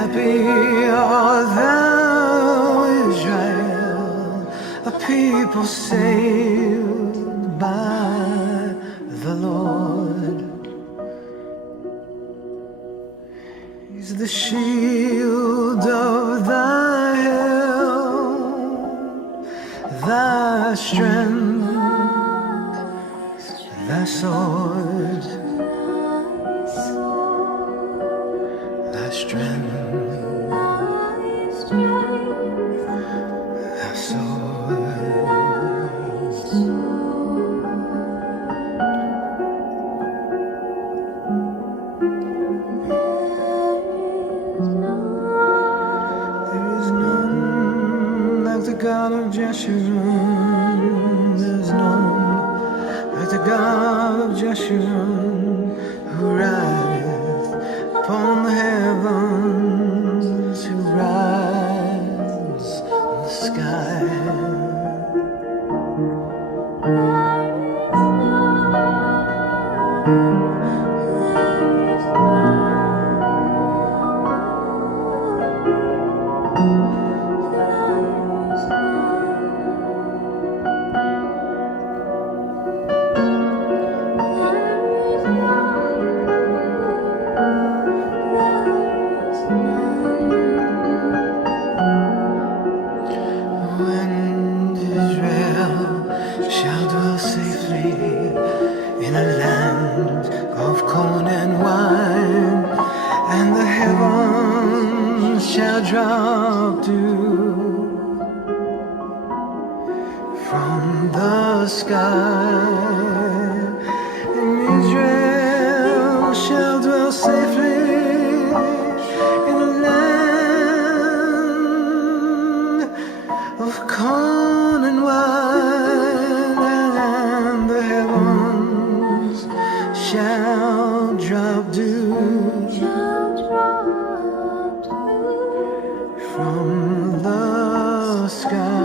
Happy art thou, Israel, a people saved by the Lord. He's the shield of thy help, thy strength, thy sword, thy strength. God of Jeshurun, there's none like the God of Jeshurun, who rideth upon the heavens, who rides in the sky. In a land of corn and wine, and the heavens shall drop dew from the sky, and Israel shall dwell safely in a land of corn and wine, and the heavens shall drop dew from the sky.